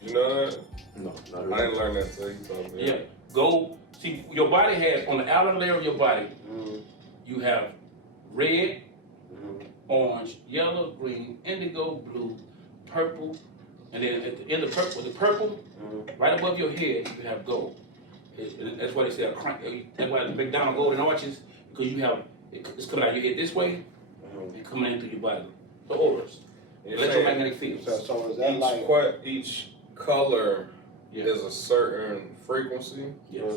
You know that? No, not I really. didn't learn that till you told me. Yeah. Gold. See, your body has, on the outer layer of your body, you have red, orange, yellow, green, indigo, blue, purple, and then at the end of purple, right above your head, you have gold. That's why they say that's why they make down golden arches, because you have it's coming out of your head this way and coming in through your body. The auras, electromagnetic fields. So is that like each color is a certain frequency? Yes.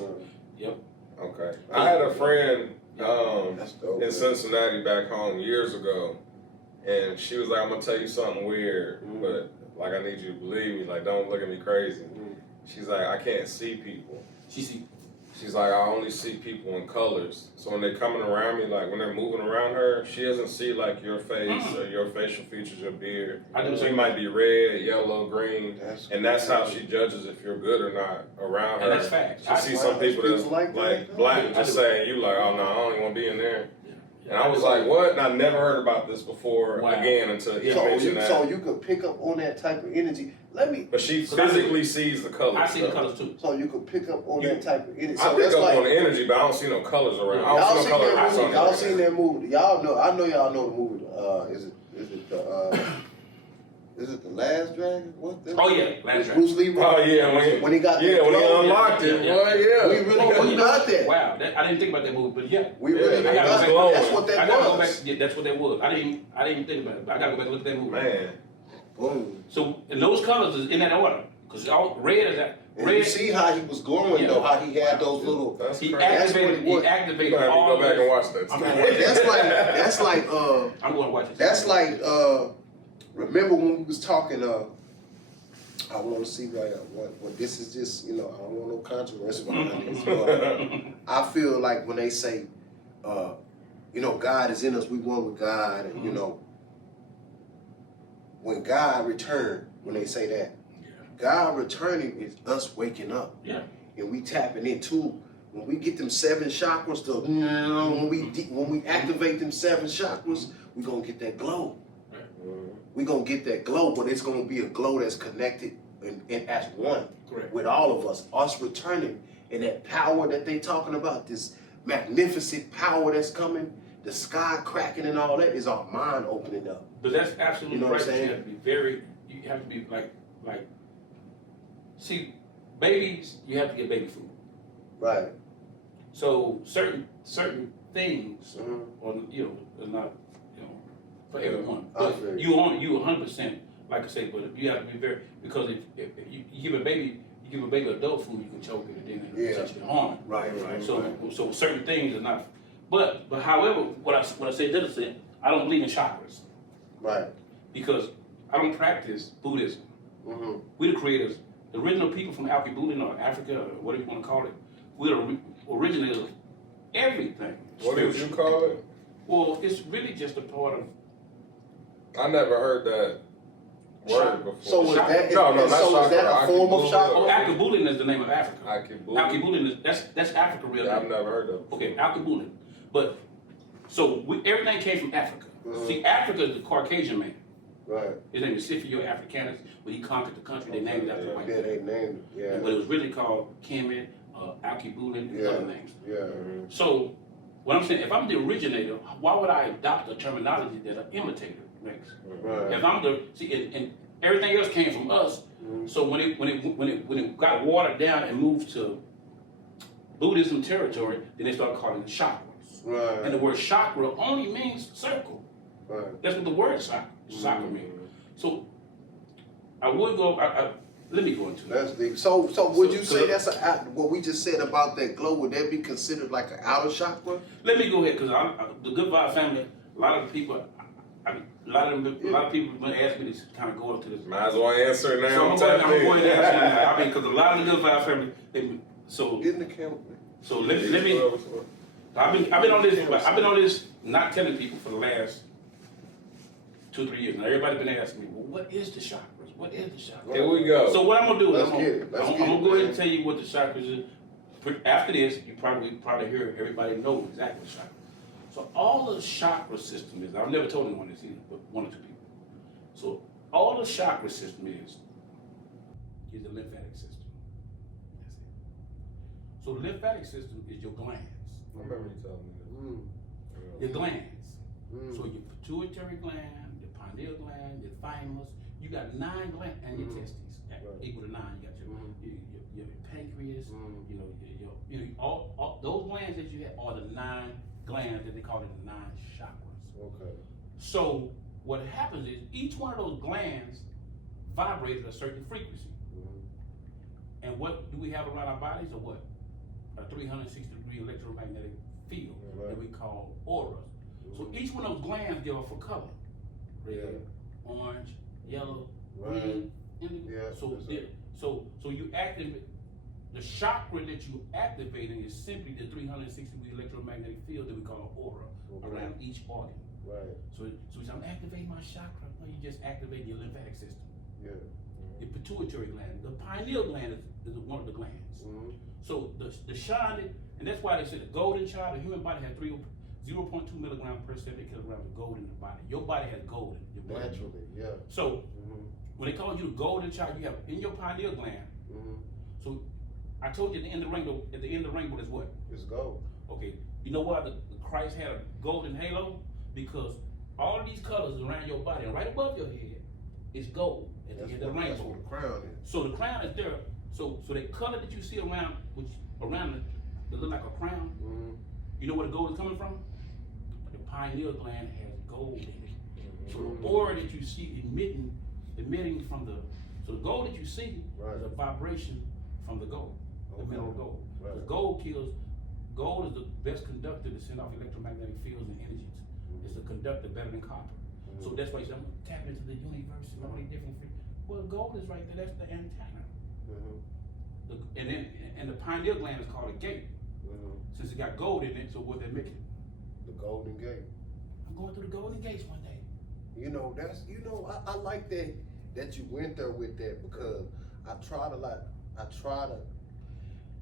Yep. Okay. I had a friend that's dope, in Cincinnati back home years ago, and she was like, "I'm gonna tell you something weird, but like I need you to believe me. Like, don't look at me crazy." She's like, "I can't see people." She's like, "I only see people in colors. So when they're coming around me, like when they're moving around her, she doesn't see like your face or your facial features, your beard. I do. So you might be red, yellow, green, and that's how she judges if you're good or not around her. And that's facts. She sees some people that's like black, just saying, you like, oh no, I don't even want to be in there. And I was like, what? And I never heard about this before again until he mentioned that. So you could pick up on that type of energy. But she physically sees the colors. I see the colors too. So you could pick up on that type of energy. I So pick that's up like, on the energy, but I don't see no colors around. Y'all seen that movie? Y'all know. I know y'all know the movie. Is it the Last Dragon? What? Oh yeah, Last Dragon. Bruce Lee. Oh yeah, when he got when he unlocked it. Well, yeah. We really got that. Wow, I didn't think about that movie, but yeah. We really got that. That's what that I gotta go was. back. Yeah, that's what that was. I didn't even think about it, but I gotta go back and look at that movie. Man. Boom. So and those colors is in that order, because all red is that. And red. you see how he was glowing though, how he had those little. He activated all. Go back and watch that. That's like I'm going to watch it. That's like remember when we was talking I want to see what this is just, I don't want no controversy behind this, but I feel like when they say God is in us, we one with God, and when God returned, when they say that, God returning is us waking up. Yeah. And we tapping into, when we get them 7 chakras, when we activate them 7 chakras, we gonna get that glow. We gonna get that glow, but it's gonna be a glow that's connected and as one. Correct. With all of us returning, and that power that they talking about, this magnificent power that's coming, the sky cracking and all that, is our mind opening up. But that's absolutely You know what right. I'm saying? You have to be like, see, babies, you have to get baby food. Right. So certain things are not for everyone. But you 100%, like I say, but you have to be very, because if you give a baby adult food, you can choke it and then it'll touch your harm. Right. So certain things are not. But however, what I said the other thing, I don't believe in chakras. Right. Because I don't practice Buddhism. We're the creators. The original people from Alkebulan or Africa or whatever you want to call it, we're the originators of everything. What did you call it? Well, it's really just a part of. I never heard that word before. So is that not is that a form of chakra? Oh, Alkebulan is the name of Africa. Alkebulan. is that's Africa real name. I've never heard of it. Okay, Alkebulan. But so everything came from Africa. See, Africa is the Caucasian man. Right. His name is Scipio Africanus. When he conquered the country, they named it after white people. They named it. But it was really called Kemet, Alkebulan, and other names. Yeah. So what I'm saying, if I'm the originator, why would I adopt a terminology that an imitator makes? Right. If I'm and everything else came from us. So when it got watered down and moved to Buddhism territory, then they started calling it chakras. Right. And the word chakra only means circle. Right. That's what the word chakra means. So I would go. Let me go into that. That's deep. So would you say that's what we just said about that glow? Would that be considered like an outer chakra? Let me go ahead, because the Good Vibe family. A lot of people. A lot of people been asking me to kind of go into this. Might as well answer it now. So I'm going to answer it now. Because a lot of the Good Vibe family. Get in the camera. So let me. I've been on this not telling people for the last 2-3 years. Now everybody's been asking me, well, what is the chakras? What is the chakras? Here we go. So what I'm gonna do is I'm gonna go ahead and tell you what the chakras is. After this, you probably hear everybody know exactly what chakras. So all the chakra system is, I've never told anyone this either, but 1 or 2 people. So all the chakra system is, is the lymphatic system. That's it. So the lymphatic system is your glands. I remember you telling me that. Your glands. So your pituitary gland, your pineal gland, your thymus. You got 9 glands, and your testes equal to 9. You got your pancreas. You know, all those glands that you have are the 9 glands that they call it the 9 chakras. Okay. So what happens is each one of those glands vibrates at a certain frequency. And what do we have around our bodies, or what? A 360-degree electromagnetic field that we call auras. So each one of those glands give off a color: red, orange, yellow, green, indigo. So you activate the chakra that you activating is simply the 360-degree electromagnetic field that we call an aura around each organ. Right. So I'm activating my chakra. No, you just activate your lymphatic system. Yeah. The pituitary gland, the pineal gland is one of the glands. So the shine, and that's why they say the golden child, the human body has 0.2 milligram per 70 kilograms of gold in the body. Your body has gold in your body. Naturally, yeah. So when they call you the golden child, you have in your pineal gland. So I told you at the end of the rainbow. At the end of the rainbow is what? It's gold. Okay. You know why the Christ had a golden halo? Because all of these colors around your body and right above your head is gold at the end of the rainbow. That's what the crown is. So the crown is there. So that color that you see around, that look like a crown. You know where the gold is coming from? The pineal gland has gold in it. So the aura that you see emitting from so the gold that you see is a vibration from the gold, the mineral gold. Because gold is the best conductor to send off electromagnetic fields and energies. It's a conductor better than copper. So that's why you say, I'm gonna tap into the universe and all these different things. Well, gold is right there, that's the antenna. And the pineal gland is called a gate. Since it got gold in it, so what they're making? The Golden Gate. I'm going through the Golden Gates one day. You know, I like that you went there with that, because I try to,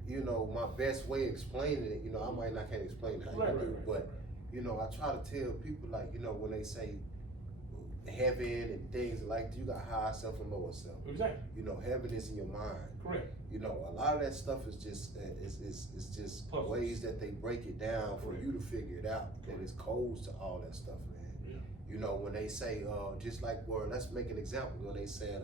you know, my best way of explaining it, you know, I might not can't explain how you do it, but, you know, I try to tell people, like, you know, when they say heaven and things like, you got higher self and lower self. Exactly. You know, heaven is in your mind. Correct. You know, a lot of that stuff is just it's just puzzles. Ways that they break it down for you to figure it out. That it's codes to all that stuff, man. Yeah. You know, when they say, just like, well, let's make an example. When they said,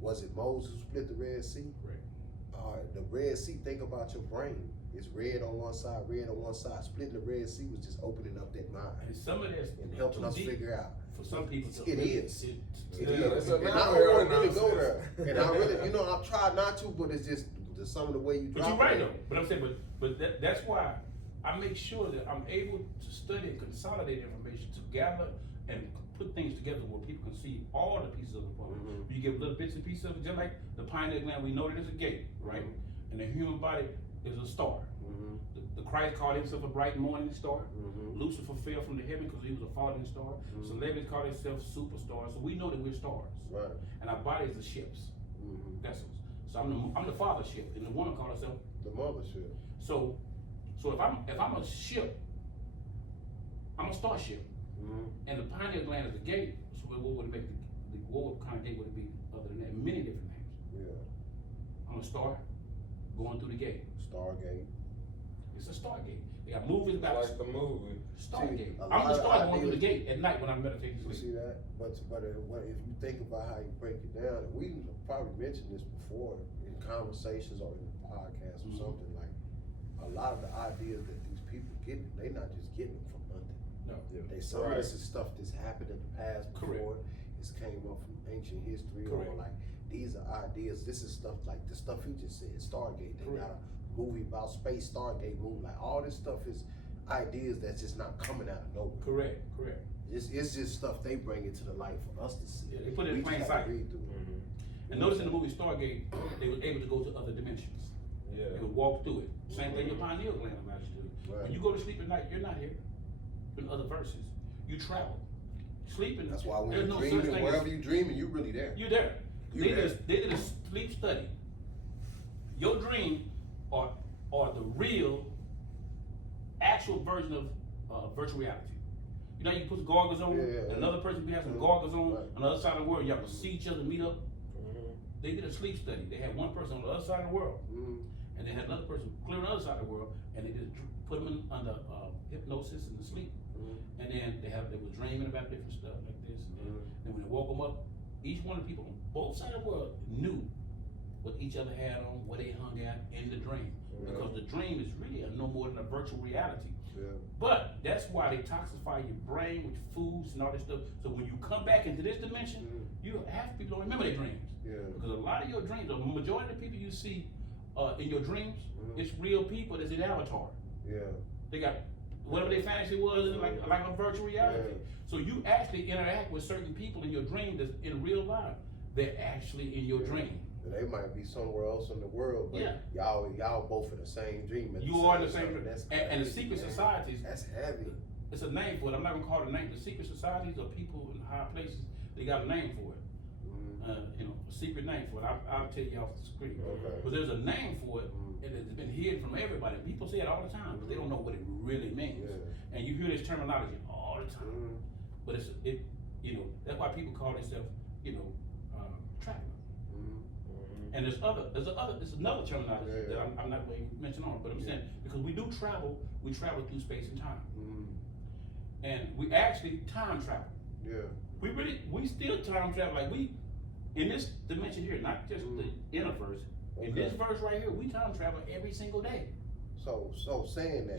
was it Moses who split the Red Sea? Correct. The Red Sea, think about your brain. It's red on one side, red on one side. Splitting the Red Sea was just opening up that mind. And some of this and helping us figure out. For some people, it is. It is. And I don't really go there. And I really, you know, I've tried not to, but it's just some of the way you drop it. But you're right though. But I'm saying, but that's why I make sure that I'm able to study and consolidate information to gather and put things together where people can see all the pieces of the puzzle. You give little bits and pieces of it, just like the pineal gland. We know that it's a gate, right? And the human body is a star. The Christ called himself a bright morning star. Lucifer fell from the heaven because he was a falling star. Celebrities call themselves superstars. So we know that we're stars. Right. And our bodies are ships, vessels. So I'm the father ship, and the woman called herself the mothership. So if I'm a ship, I'm a starship, and the pineal gland is the gate. So what would it make what kind of gate would it be other than that? Many different names. Yeah. I'm a star going through the gate. Stargate. It's a Stargate. They got movies about like the movie Stargate. I'm the star going through the gate at night when I'm meditating. You see that? But if you think about how you break it down, we probably mentioned this before in conversations or in podcasts or something, like a lot of the ideas that these people get, they're not just getting them from nothing. No. Some of this is stuff that's happened in the past before. It's came up from ancient history, or like these are ideas. This is stuff like the stuff he just said. Stargate. They got a movie about space. Stargate movie. Like all this stuff is ideas that's just not coming out of nowhere. Correct. It's just stuff they bring into the light for us to see. Yeah, they put it in plain sight. And notice in the movie Stargate, they were able to go to other dimensions. Yeah. They would walk through it. Same thing your pineal gland allows you to do. When you go to sleep at night, you're not here. In other verses, you travel. Sleeping. That's why when you're dreaming, wherever you're dreaming, you're really there. You're there. They did a sleep study. Your dream are the real, actual version of virtual reality. You know, you put goggles on, another person has some goggles on the other side of the world, y'all can see each other, meet up. they did a sleep study. They had one person on the other side of the world, and they had another person clear on the other side of the world, and they just put them under hypnosis and sleep. And then they was dreaming about different stuff like this. And then when they woke them up, each one of the people on both sides of the world knew what each other had on, where they hung out in the dream. Because the dream is really no more than a virtual reality. But that's why they toxify your brain with foods and all this stuff. So when you come back into this dimension, you half people don't remember their dreams. Because a lot of your dreams, the majority of the people you see in your dreams, it's real people that's in avatar. They got whatever their fantasy was, like a virtual reality. So you actually interact with certain people in your dream that's in real life. They're actually in your dream. And they might be somewhere else in the world, but y'all both in the same dream. You are in the same dream. And the secret societies. That's heavy. It's a name for it. I'm not gonna call it a name. The secret societies are people in high places. They got a name for it. A secret name for it. I'll tell you off the screen. But there's a name for it, and it's been hidden from everybody. People say it all the time, but they don't know what it really means. And you hear this terminology all the time. But that's why people call themselves, traveler. And there's another terminology that I'm not going to mention on, but I'm saying because we travel through space and time, and we actually time travel. We still time travel, like we in this dimension here, not just the inner verse. In this verse right here, we time travel every single day. So saying that,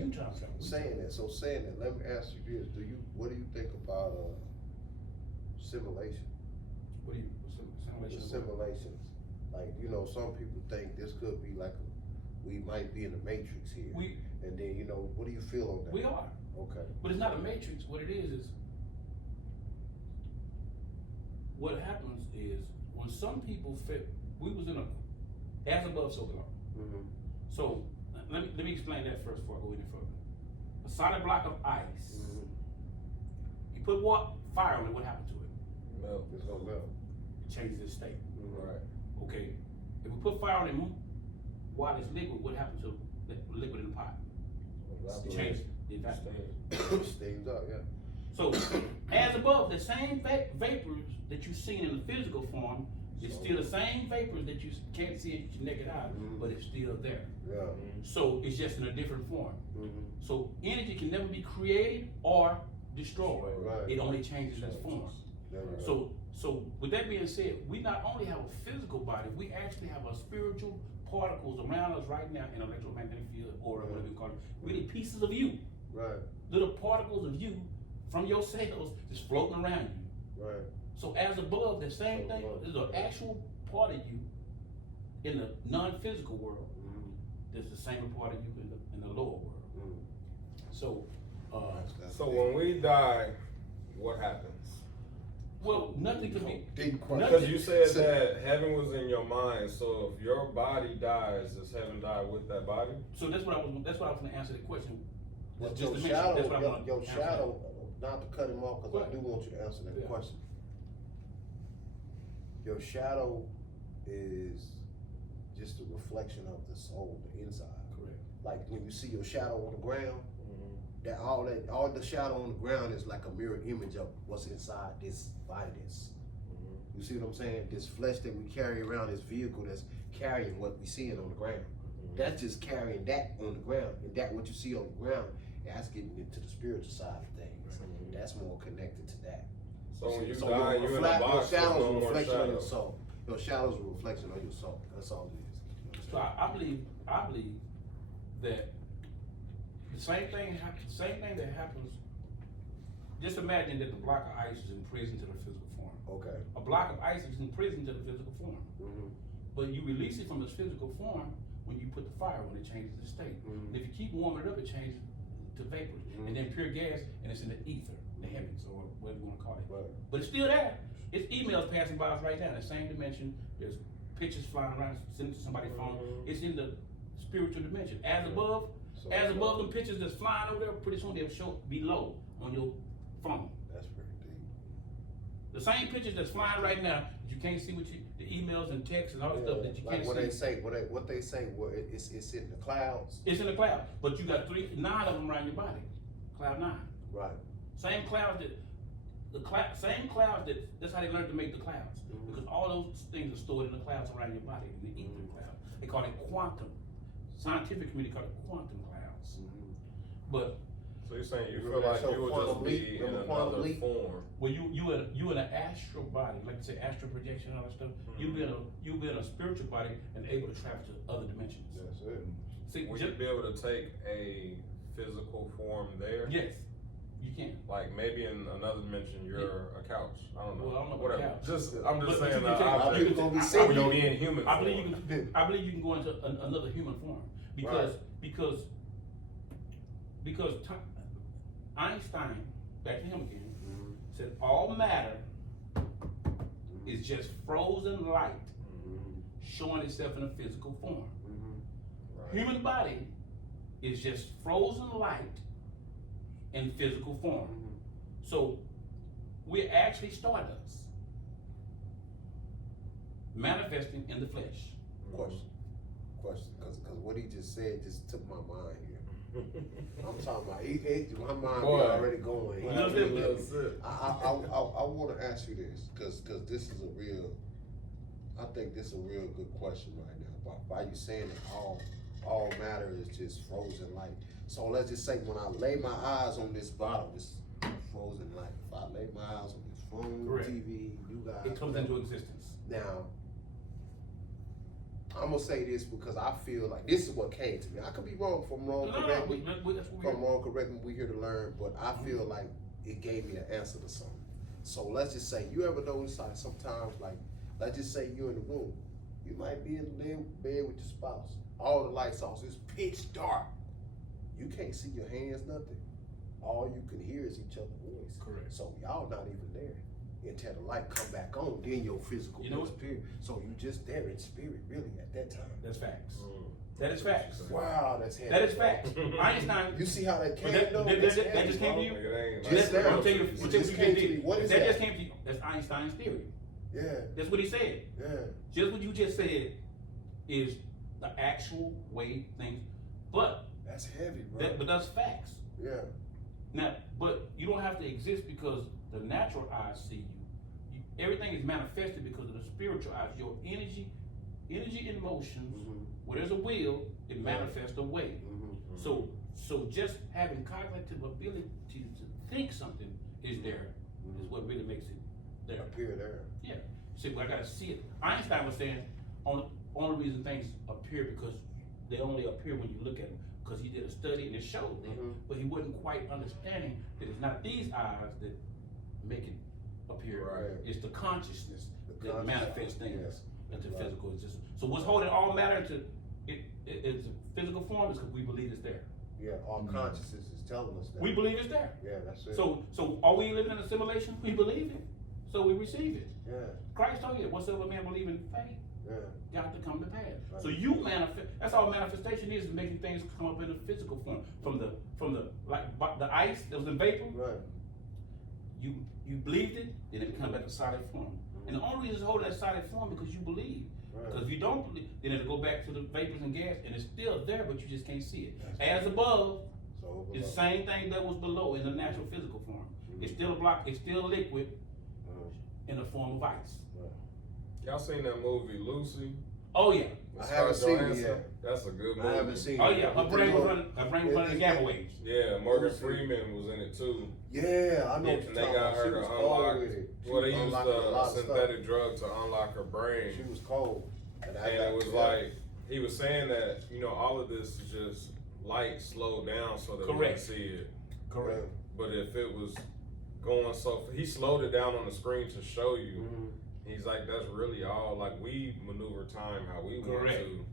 let me ask you this: what do you think about simulation? Simulations. Like, some people think this could be like we might be in the Matrix here. And then, what do you feel on that? We are. Okay. But it's not a Matrix. What it is what happens is when some people we was in as above, so below. So let me explain that first before I go any further. A solid block of ice. You put fire on it, what happened to it? Melt. It's gonna melt. It changes its state. Right. Okay. If we put fire on it while it's liquid, what happens to the liquid in the pot? It changes. It steams up, yeah. So, as above, the same vapors that you've seen in the physical form is still the same vapors that you can't see with your naked eye, but it's still there. So, it's just in a different form. So, energy can never be created or destroyed. It only changes its form. So, with that being said, we not only have a physical body, we actually have a spiritual particles around us right now in electromagnetic field, or whatever you call it. Really pieces of you. Little particles of you from your cells just floating around you. So as above, the same thing, there's an actual part of you in the non-physical world. There's the same part of you in the lower world. So, so when we die, what happens? Well, nothing can be. Because you said that heaven was in your mind. So if your body dies, does heaven die with that body? So that's what I was going to answer the question. But your shadow, not to cut him off, because I do want you to answer that question. Your shadow is just a reflection of the soul, the inside. Correct. Like when you see your shadow on the ground, all the shadow on the ground is like a mirror image of what's inside this body. You see what I'm saying? This flesh that we carry around, this vehicle that's carrying what we seeing on the ground. That's just carrying that on the ground, and that what you see on the ground, that's getting into the spiritual side of things. That's more connected to that. So when you die, you're in a box. Your shadow's a reflection on your soul. Your shadow's a reflection on your soul. That's all it is. So I believe that the same thing that happens. Just imagine that the block of ice is in prison to the physical form. Okay. A block of ice is in prison to the physical form. But you release it from its physical form when you put the fire on it, changes the state. And if you keep warming it up, it changes to vapors, and then pure gas, and it's in the ether, the heavens, or whatever you want to call it. But it's still there. It's emails passing by us right now in the same dimension. There's pictures flying around, sent to somebody's phone. It's in the spiritual dimension. As above, them pictures that's flying over there, pretty soon they'll show below on your phone. That's pretty deep. The same pictures that's flying right now that you can't see with the emails and texts and all the stuff that you can't see. What they say, it's in the clouds. It's in the cloud, but you got 9 of them around your body. Cloud 9. Right. Same clouds that same clouds that's how they learned to make the clouds. Because all those things are stored in the clouds around your body, in the ether cloud. They call it quantum. Scientific community call it quantum clouds. But so you're saying you feel like you would just be in another form? well, you in an astral body, like you say, astral projection and all that stuff. You be in a spiritual body and able to travel to other dimensions. That's it. See, Would you be able to take a physical form there? yes, you can. Like maybe in another dimension, you're a couch. I don't know. Well, I don't know about Whatever. couch. I'm just But saying. you can take- I you can would take- be in human I form. believe you can go into another human form because Einstein, back to him again, said all matter is just frozen light showing itself in a physical form. Right. Human body is just frozen light in physical form. So we're actually stardust manifesting in the flesh. Question, because what he just said just took my mind here. I'm talking about, my mind be already going. You know I want to ask you this, because this is I think this is a real good question right now. About why you saying that all matter is just frozen light. So let's just say when I lay my eyes on this bottle, this frozen light. If I lay my eyes on this phone, Correct. TV, you guys, It comes into existence. now, I'm gonna say this because I feel like this is what came to me. I could be wrong. If I'm wrong, correct me. That's what If I'm wrong, correct me. We're here to learn, but I feel like it gave me the answer to something. So let's just say you ever notice like sometimes, like let's just say you're in the room, you might be in the bed with your spouse. All the lights off, it's pitch dark. You can't see your hands, nothing. All you can hear is each other's voice. Correct. So y'all not even there until the light come back on. Then your physical disappear. So you just there in spirit, really, at that time. That's facts. That is facts. Wow, that's heavy. That is facts. Einstein. You see how that came That though? just That's came heavy, to bro. you? Just there. I'm telling you It what just you came just to me. did. What is That that? just came to you. That's Einstein's theory. Yeah, That's what he said. yeah. Just what you just said is the actual way things. But That's heavy, bro. that's facts. Yeah. Now, but you don't have to exist because the natural eyes see you. Everything is manifested because of the spiritual eyes. Your energy and emotions. Where there's a will, it manifests a way. So just having cognitive ability to think something is there is what really makes it there. Appear there. Yeah. See, I gotta see it. Einstein was saying only reason things appear because they only appear when you look at them. Because he did a study and it showed that, but he wasn't quite understanding that it's not these eyes that make it appear. Right. It's the consciousness that conscious manifests eye, things into Right. physical existence. So what's holding all matter into it's a physical form is because we believe it's there. Yeah, our consciousness is telling us that. We believe it's there. Yeah, that's it. So are we living in a simulation? We believe it. So we receive it. Yeah, Christ told you that whatsoever man believe in faith yeah. got to come to pass. Right. So you manifest. That's all manifestation is making things come up in a physical form. From the the ice that was in vapor. Right. You believed it, then it becomes back to solid form. And the only reason it's holding that solid form because you believe. Right. Because if you don't believe, then it'll go back to the vapors and gas, and it's still there, but you just can't see it. As above, So it's the same thing that was below in the natural physical form. It's still a block. It's still liquid in the form of ice. Y'all seen that movie Lucy? Oh yeah. I haven't seen it Johansson? yet. That's a good movie. I haven't seen Oh it. yeah. Her brain was running the gamma waves. Yeah, Morgan Freeman was in it too. Yeah, I know. Yeah, what and you're they talking got about. her She to was cold unlock. with it. She Well, they was used unlocking a lot a of synthetic drug to unlock her brain. She was cold. And It was like he was saying that all of this is just light slowed down so that we can Correct. see it. Correct. But if it was going he slowed it down on the screen to show you. He's like, that's really all. Like we maneuver time how we want Correct. to.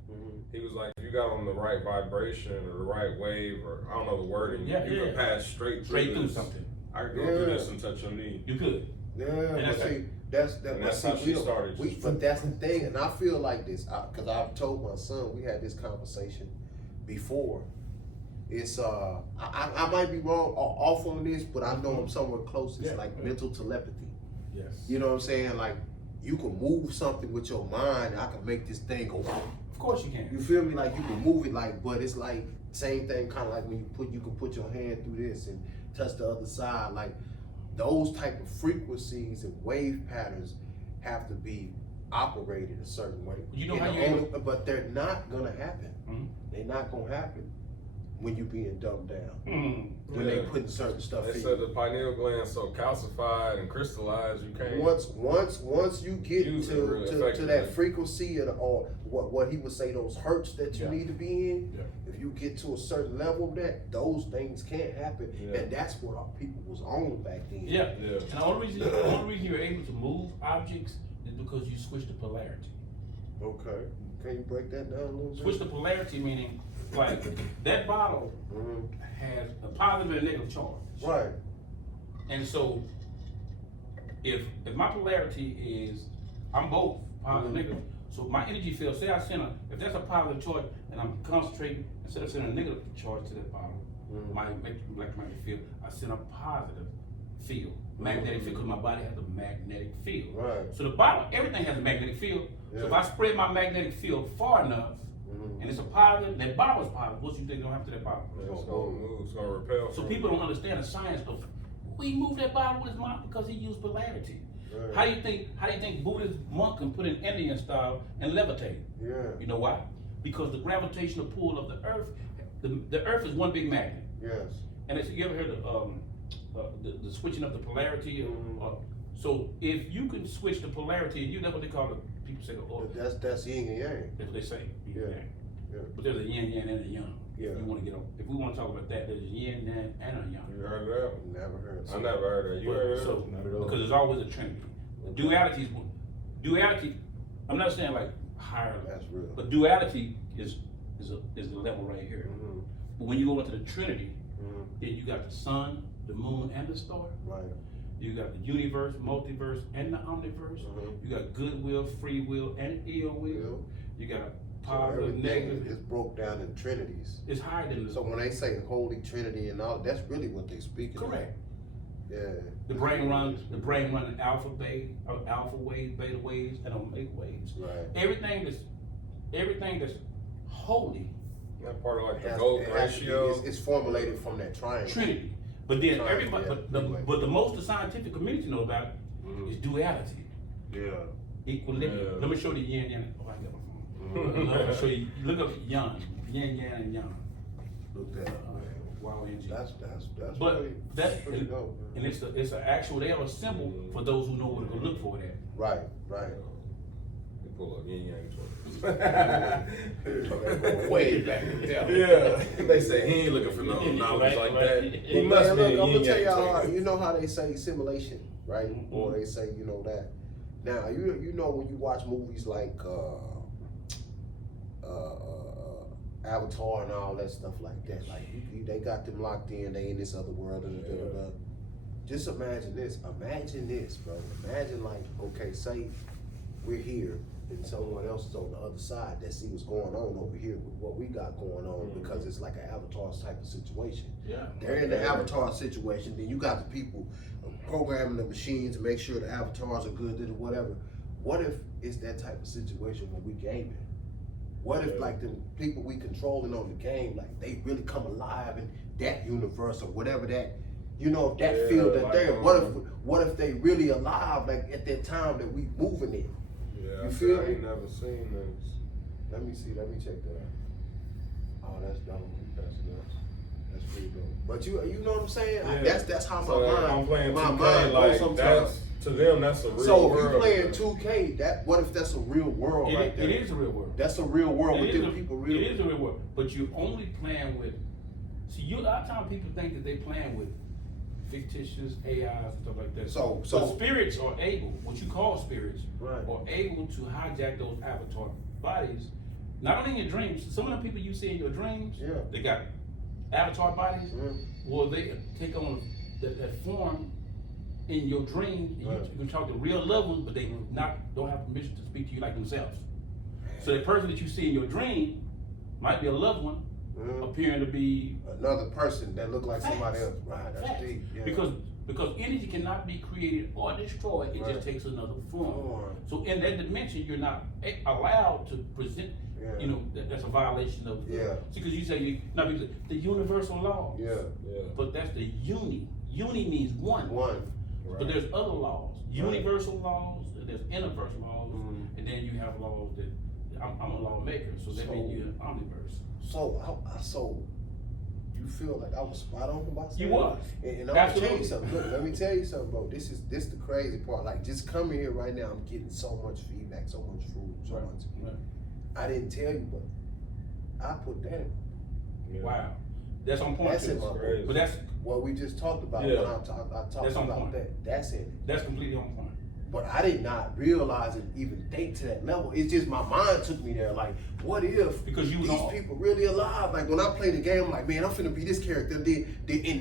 He was like, if you got on the right vibration or the right wave or I don't know the wording, you could pass straight through through this. something. I could go through this and touch your knee. You could. Yeah, And but see, that's how she started. But that's the thing, and I feel like this because I've told my son we had this conversation before. It's I might be wrong or off on this, but I know I'm somewhere close. It's like mental telepathy. Yes. You know what I'm saying? Like you can move something with your mind. I can make this thing go. Of course you can. You feel me? Like you can move it, like, but it's like same thing, kind of like when you can put your hand through this and touch the other side. Like those type of frequencies and wave patterns have to be operated a certain way. You know how but they're not gonna happen. Mm-hmm. They're not gonna happen when you being dumbed down. Mm-hmm. When they putting certain stuff They in. said the pineal gland so calcified and crystallized, you can't. Once you get to that frequency or what he would say, those hertz that you need to be in, if you get to a certain level of that, those things can't happen. And that's what our people was on back then. Yeah. And the only reason you're able to move objects is because you switch the polarity. Okay. Can you break that down a little bit? Switch the polarity meaning like that bottle has a positive and a negative charge. Right. And so if my polarity is I'm both positive and negative, so my energy field, say I send if that's a positive charge and I'm concentrating, instead of sending a negative charge to that bottle, my electromagnetic field, I send a positive field, magnetic field, because my body has a magnetic field. Right. So the bottle, everything has a magnetic field. So if I spread my magnetic field far enough, and it's a positive, that bottle is positive, what you think gonna happen to that bottle? It's gonna move, it's gonna repel. So people don't understand the science of, we moved that bottle with his mouth because he used polarity. Right. How do you think Buddhist monk can put in Indian style and levitate? Yeah. You know why? Because the gravitational pull of the earth, the earth is one big magnet. Yes. And you ever heard of the switching of the polarity? So if you can switch the polarity, and you know what they call it, people say, oh, that's yin and yang. that's what they say. Yeah. But there's a yin yang and a yang. Yeah. If you want to get on, if we want to talk about that, there's a yin yang and a yang. You heard that? Never heard. I never heard that. You heard that? So because there's always a trinity. Duality. I'm not saying like higher, That's real. but duality is the level right here. But when you go into the trinity, then you got the sun, the moon, and the star. Right. You got the universe, multiverse, and the omniverse. You got goodwill, free will, and ill will. You got positive, negative. It's broke down in trinities. It's higher than the. So when they say Holy Trinity and all, that's really what they speak of. Correct. Yeah. The brain runs alpha waves, beta waves, and omega waves. Right. Everything that's holy. That part of like the gold ratio. It's formulated from that triangle. Trinity. But then Triangle, everybody, yeah. but the most the scientific community know about is duality, Yeah. equilibrium. Yeah. Let me show you yin yang. Oh, I got my phone. Let me show you. Look up yang, yin yang and yang. Look that up, man. Wow, NG. That's But pretty, that's pretty dope. and it's an actual. They have a symbol for those who know where to go look for that. Right. You pull up yin yang. Way back. Yeah. They say he ain't looking for no knowledge like that. He must be. I'm gonna yin tell yang y'all, twin. you know how they say simulation, right? Or they say, you know that. Now you know when you watch movies like Avatar and all that stuff like that, like they got them locked in, they in this other world. Just imagine this, bro. Imagine like, okay, say we're here and someone else is on the other side that see what's going on over here with what we got going on, because it's like an Avatar type of situation. Yeah. They're in the Avatar situation, then you got the people programming the machines to make sure the avatars are good or whatever. What if it's that type of situation when we gaming? What if like the people we controlling on the game, like they really come alive in that universe or whatever that, you know, that field that like, they're in. What if they really alive like at that time that we moving in? Yeah, You feel I me? ain't never seen this. Let me see, let me check that out. Oh, that's dope. That's pretty dope. But you know what I'm saying? Yeah. That's how So my I'm mind, playing my 2K, mind like goes sometimes. that's to them that's a real So if world. you playing 2K, that what if that's a real world right there? It is a real world. That's a real world with them people It real. is a real world, but you only playing with. See, a lot of times people think that they playing with fictitious AIs and stuff like that. So spirits are able, what you call spirits, Right. are able to hijack those avatar bodies. Not only in your dreams. Some of the people you see in your dreams, Yeah. they got avatar bodies. Mhm. Well, they take on that form in your dreams. Right. You can talk to real loved ones, but they don't have permission to speak to you like themselves. So the person that you see in your dream might be a loved one, Mhm. appearing to be Another person that look like somebody Facts. else. Right, that's facts. deep. Yeah. Because energy cannot be created or destroyed. It Right. just takes another form. Form. So in that dimension, you're not allowed to present. Yeah. You know that's a violation of. Yeah. See, because you say the universal law. Yeah. Yeah. But that's the uni. Uni means one. One. But there's other laws, universal laws, and there's universal laws, and then you have laws that I'm a lawmaker, so that means you're an omniverse. So you feel like I was spot on about You was. And I'm gonna tell you something. Look, let me tell you something, bro. This the crazy part. Like just coming here right now, I'm getting so much feedback, so much food, so much. Right. I didn't tell you, but I put that in. Wow. That's on point. That's in my book. But that's what we just talked about. Yeah. When I talked about that. That's it. That's completely on point. But I did not realize it, even think to that level. It's just my mind took me there. Like, what if Because you these know people really alive? Like when I play the game, I'm like, man, I'm finna be this character. They in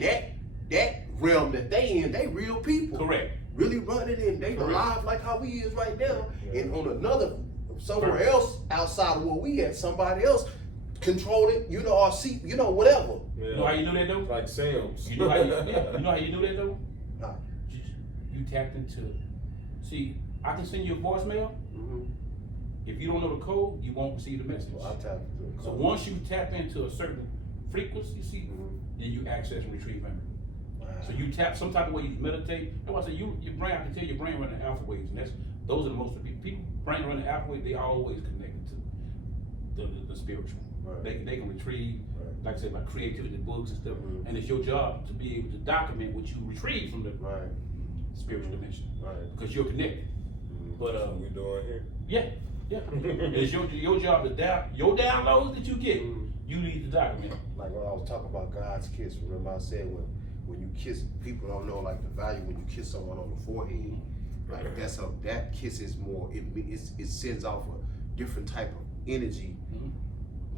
that realm that they in, they real people. correct. Really running in, they Correct. alive like how we is right now. Yeah. And on another somewhere Correct. else outside of where we at, somebody else control it, or see, whatever. Yeah. You know how you do that though? Like Sims. You know how you, you know how you do that though? Nah. You tapped into. See, I can send you a voicemail. Mm-hmm. If you don't know the code, you won't receive the message. Well, I tapped into it. So once you tap into a certain frequency, see, then you access and retrieve memory. Wow. So you tap some type of way, you meditate. That's why I say your brain. I can tell your brain running alpha waves, and those are the most people brain running alpha waves. They are always connected to the spiritual. Right. They can retrieve, Right. like I said, by creativity, books and stuff. Mhm. And it's your job to be able to document what you retrieve from the Right. spiritual dimension, Right. because you're connected. But What we doing here? yeah. It's your job to your downloads that you get. Mhm. You need to document. Like when I was talking about God's kiss, remember I said when you kiss, people don't know like the value when you kiss someone on the forehead. Like that kiss is more. It sends off a different type of energy.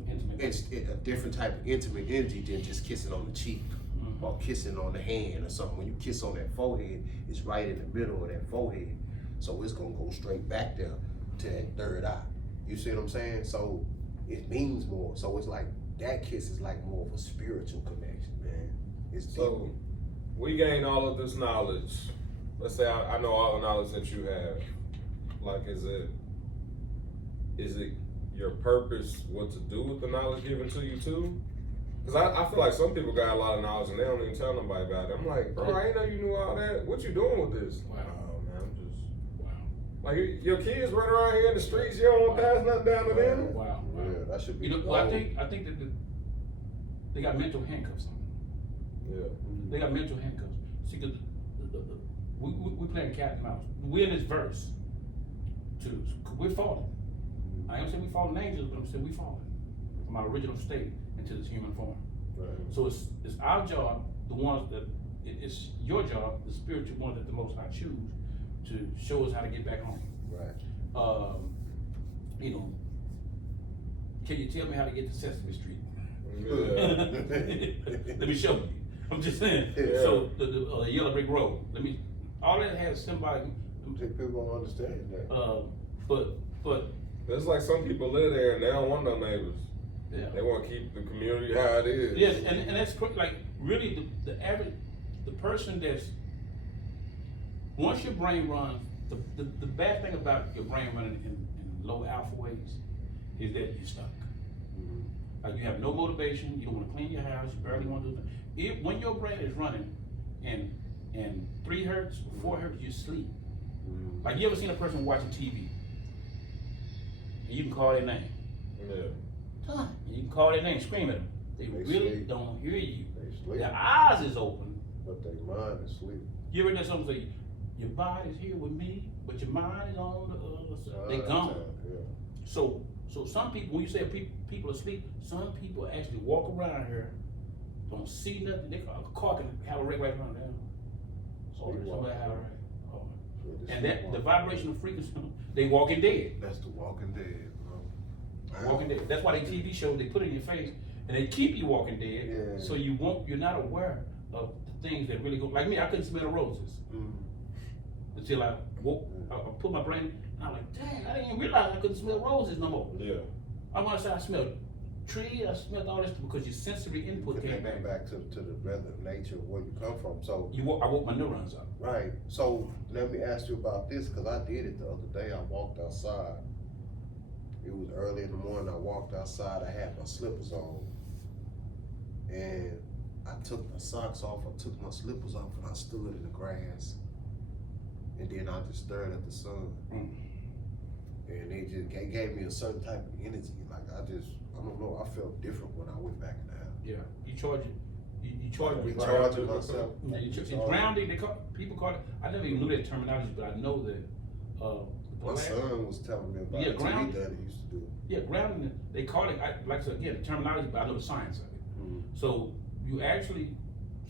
Intimate. It's a different type of intimate energy than just kissing on the cheek or kissing on the hand or something. When you kiss on that forehead, it's right in the middle of that forehead. So it's gonna go straight back there to that third eye. You see what I'm saying? So it means more. So it's like that kiss is like more of a spiritual connection, man. It's deep. So we gain all of this knowledge. Let's say I know all the knowledge that you have. Like, is it your purpose what to do with the knowledge given to you too? Because I feel like some people got a lot of knowledge and they don't even tell nobody about it. I'm like, bro, I didn't know you knew all that. What you doing with this? Wow. Oh man, I'm just Wow. like your kids run around here in the streets. You don't want to pass nothing down to them. Wow. Yeah, that should be. You know, well, I think that they got mental handcuffs on them. Yeah. They got mental handcuffs. See, because we playing cat and mouse. We're in this verse too. We're falling. I am saying we fallen angels, but I'm saying we fallen from our original state into this human form. Right. So it's our job, the ones that it's your job, the spiritual one that the Most High choose to show us how to get back home. Right. You know, can you tell me how to get to Sesame Street? Yeah. Let me show you. I'm just saying. Yeah. So the yellow brick road. All that has symbolic. People don't understand that. But It's like some people live there and they don't want no neighbors. yeah. They want to keep the community how it is. Yes, and that's like really the average, the person that's, once your brain runs, the bad thing about your brain running in low alpha waves is that you're stuck. Like you have no motivation, you don't want to clean your house, you barely want to do anything. When your brain is running and 3 hertz, 4 hertz, you sleep. Like you ever seen a person watching TV? And you can call their name. Yeah. And you can call their name, scream at them. They really sleep. don't hear you. They sleep, Their eyes is open. but their mind is asleep. You ever heard that song say, your body's here with me, but your mind is on the other side. They gone. Yeah. So some people, when you say people are asleep, some people actually walk around here, don't see nothing. A car can have a wreck right around them. Or somebody have a wreck. And that the vibrational frequency, they walking dead. That's the Walking Dead, bro. Walking dead. That's why they TV shows they put it in your face and they keep you walking dead. Yeah. So you're not aware of the things that really go. Like me, I couldn't smell roses until I woke. I put my brain. And I'm like, dang, I didn't even realize I couldn't smell roses no more. Yeah. I want to say I smelled trees. I smelled all this because your sensory input came Connecting back. back to the breath of nature, where you come from. So I woke my neurons up. right. So let me ask you about this, because I did it the other day. I walked outside. It was early in the morning. I walked outside. I had my slippers on, and I took my socks off. I took my slippers off, and I stood in the grass. and then I just stared at the sun. And they just gave me a certain type of energy. Like I don't know, I felt different when I went back in the house. Yeah, you charge it. You charge it. Recharging myself. Yeah, it's grounding. People call it. I never even knew that terminology, but I know that. My son was telling me about it. Grounding. He used to do it. Yeah, grounding. They call it. Like I said, again, the terminology, but I know the science of it. So you actually.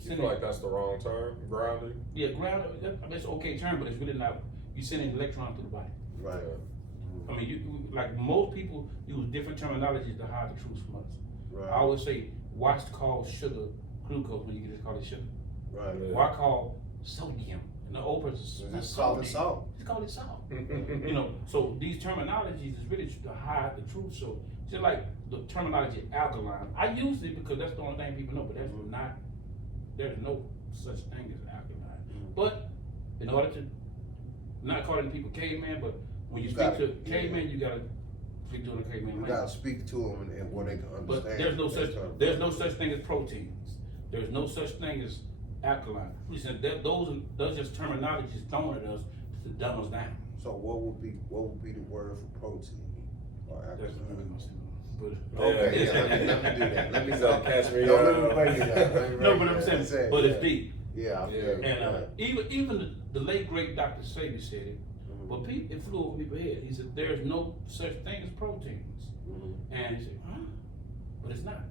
You feel like that's the wrong term, grounding? Yeah, grounding. I mean, it's an okay term, but it's really not. You send an electron through the body. Right. I mean, you like most people use different terminologies to hide the truth from us. Right. I always say, why call sugar glucose when you can just call it sugar? Right. Yeah. Why call sodium? And the old person Just call it salt. Just call it salt. You know, so these terminologies is really to hide the truth. So just like the terminology alkaline, I use it because that's the only thing people know, but that's not. There's no such thing as alkaline. But in order to not calling people caveman, but when you speak to caveman, you gotta speak to a caveman. You gotta speak to them and where they can understand. But there's no such thing as proteins. There's no such thing as alkaline. We said those just terminologies thrown at us to dumb us down. So what would be the word for protein or That's what alkaline? I'm saying. But Okay, let me do that. Let me catch me Don't up. let me break it down. no, but I'm saying, but it's deep. Yeah, And even the late great Dr. Sabi said it. But it flew over people's head. He said, there's no such thing as proteins. And he said, huh? But it's not.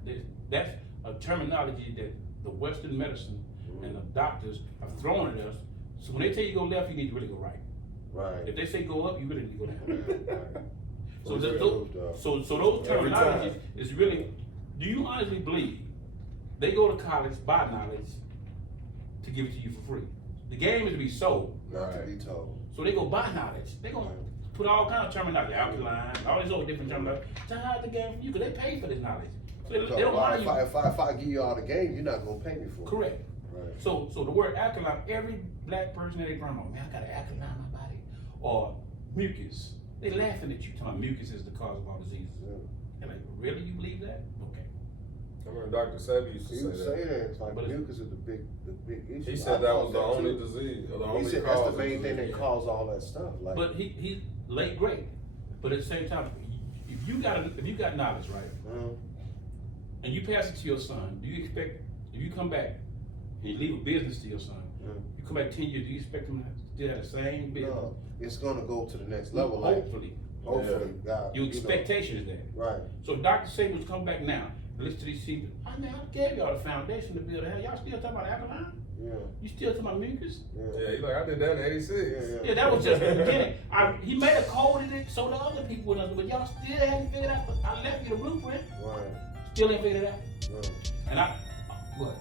That's a terminology that the Western medicine and the doctors have thrown at us. So when they tell you go left, you need to really go right. Right. If they say go up, you really need to go down. Right. So those terminologies is really, do you honestly believe they go to college, buy knowledge to give it to you for free? The game is to be sold. Not to be told. So they go buy knowledge. They gonna put all kind of terminology, alkaline, all these other different terminology to hide the game from you because they pay for this knowledge. So they don't want you. If I give you all the game, you're not gonna pay me for it. Correct. Right. So the word alkaline, every black person that they promote, man, I got an alkaline in my body, or mucus. They laughing at you, talking about mucus is the cause of all diseases. Yeah. They're like, really, you believe that? Okay. I remember Dr. Sebi used to He say would that. say that. It's like But mucus is the big issue. He said that was the only disease, or the only He said cause that's of the main thing disease. that caused all that stuff. Like, But he late great. But at the same time, if you got knowledge, right, and you pass it to your son, do you expect if you come back and you leave a business to your son, you come back 10 years, do you expect him to still have the same business? no, it's gonna go to the next level. Like, Hopefully. God, Your expectation is that. Right. So Dr. Sable's come back now and listen to these people. I mean, I gave y'all the foundation to build a hell. Y'all still talking about alkaline? Yeah. You still talking about mucus? Yeah, he's like, I did that in '86. Yeah, that was just the beginning. He made a code in it so the other people would know, but y'all still hadn't figured out. I left you the blueprint. Right. Still ain't figured it out. Right. And what?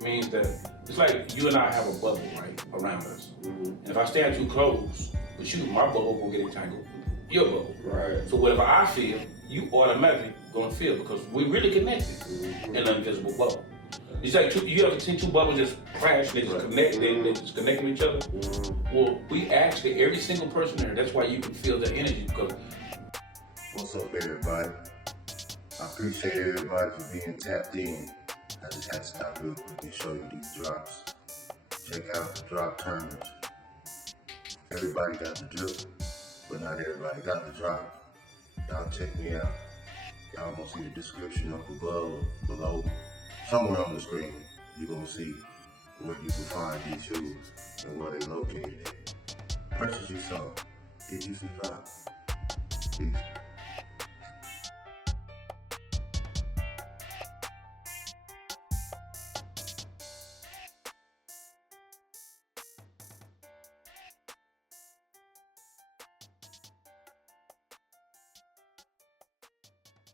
Means that it's like you and I have a bubble, right, around us. And if I stand too close with you, my bubble will get entangled with your bubble. Right. So whatever I feel, you automatically gonna feel because we're really connected in an invisible bubble. It's like you ever seen two bubbles just crash, they just connect, they just connect with each other? Well, we actually, every single person there, that's why you can feel the energy because. What's up, everybody? I appreciate everybody for being tapped in. I just had to stop real quick and show you these drops. Check out the drop terms. Everybody got the drip, but not everybody got the drop. Y'all check me out. Y'all gonna see the description up above or below. Somewhere on the screen, you're gonna see where you can find these shoes and where they're located at. Purchase you some. Get you some drops. Peace.